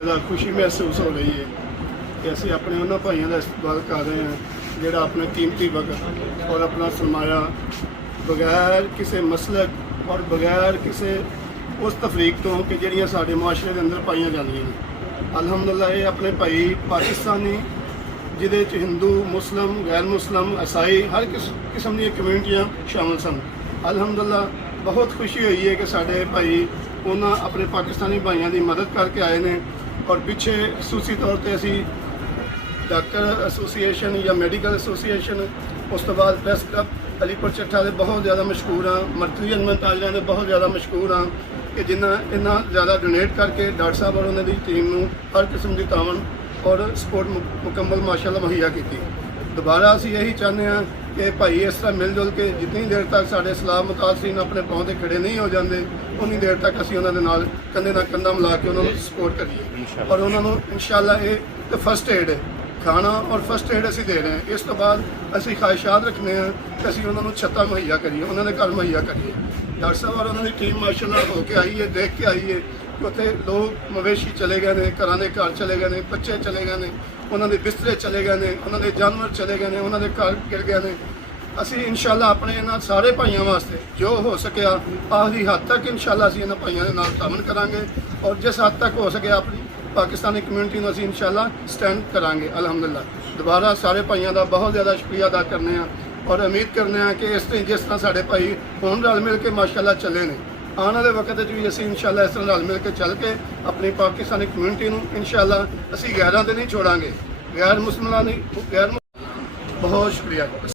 खुशी महसूस हो रही है कि ਅਸੀਂ ਆਪਣੇ ਉਹਨਾਂ ਭਾਈਆਂ ਦਾ ਇਸਤਕਬਾਲ ਕਰ ਰਹੇ ਹਾਂ ਜਿਹੜਾ ਆਪਣਾ ਕੀਮਤੀ ਵਕਤ ਔਰ ਆਪਣਾ ਸਰਮਾਇਆ ਬਗੈਰ ਕਿਸੇ ਮਸਲਕ ਔਰ ਬਗੈਰ ਕਿਸੇ ਉਸ ਤਫਰੀਕ ਤੋਂ ਕਿ ਜਿਹੜੀਆਂ ਸਾਡੇ ਮੁਆਸ਼ਰੇ ਦੇ ਅੰਦਰ ਪਾਈਆਂ ਜਾਂਦੀਆਂ ਨੇ। ਅਲਹਮਦੁਲਿਲਾ ਇਹ ਆਪਣੇ ਭਾਈ ਪਾਕਿਸਤਾਨੀ ਜਿਹਦੇ 'ਚ ਹਿੰਦੂ ਮੁਸਲਮ ਗੈਰ ਮੁਸਲਮ ਈਸਾਈ ਹਰ ਕਿਸਮ ਦੀਆਂ ਕਮਿਊਨਿਟੀਆਂ ਸ਼ਾਮਲ ਸਨ। ਅਲਹਮਦੁਲਿਲਾ ਬਹੁਤ ਖੁਸ਼ੀ ਹੋਈ ਹੈ ਕਿ ਸਾਡੇ ਭਾਈ ਉਹਨਾਂ ਆਪਣੇ ਪਾਕਿਸਤਾਨੀ ਭਾਈਆਂ ਦੀ ਮਦਦ ਕਰਕੇ ਆਏ ਨੇ। और पिछे खसूसी तौर पर असी डॉक्टर एसोसीएशन या मैडिकल एसोसीएशन उस तो बाद प्रेस क्लब अलीपुर चट्ठा के बहुत ज़्यादा मशहूर हाँ, मरकजी अनमन ताजरा के बहुत ज़्यादा मशहूर हाँ कि जिन्हें इन्ना ज़्यादा डोनेट करके डॉक्टर साहब और उन्होंने टीम को हर किस्म की तावन और सपोर्ट मुकम्मल माशाअल्लाह मुहैया की। दोबारा असी यही चाहते हैं कि भाई इस तरह मिलजुल के जितनी देर तक साढ़े सलाह मुतासरीन अपने पाँव से खड़े नहीं हो जाते उन्नी देर तक असी उन्होंने नाल कंधे नाल कंधा मिला के उन्होंने सपोर्ट करिए और उन्होंने इंशाअल्लाह ये तो फस्ट एड है खाना और फस्ट एड असी दे रहे हैं। इस तो बाद असी ख्वाहिशात रखने हैं कि असी उन्होंने छत्ता मुहैया करिए उन्होंने घर मुहैया करिए। डॉक्टर साहब और उन्होंने टीम माशाअल्लाह होके आई है देख के आई है कि उत्थे लोग मवेशी चले गए हैं घरों के घर चले गए हैं बच्चे चले गए हैं उन्होंने बिस्तरे चले गए हैं उन्होंने जानवर चले गए हैं उन्होंने घर गिर गए हैं। असी इंशाअल्लाह अपने इन्हां सारे भाइयों वास्ते जो हो सकिया आखिरी हद तक इंशाअल्लाह असी इन्हां भाइयों के नाल तावन करांगे और जिस हद तक हो सके अपनी पाकिस्तानी कम्यूनिटी को असी इंशाअल्लाह स्टैंड करांगे। अल्हम्दुलिल्लाह दोबारा सारे भाइयों का बहुत ज़्यादा शुक्रिया अदा करने और उम्मीद करने कि इस तरह जिस तरह साढ़े भाई हुण रल मिल के माशाअल्लाह चले ने आने वाले वक्त भी असी इंशाअल्लाह इस तरह रल मिल के चल के अपनी पाकिस्तानी कम्यूनिटी को इंशाअल्लाह असी गैरां ते नहीं छोड़ांगे गैर मुसलमानी गैर बहुत शुक्रिया।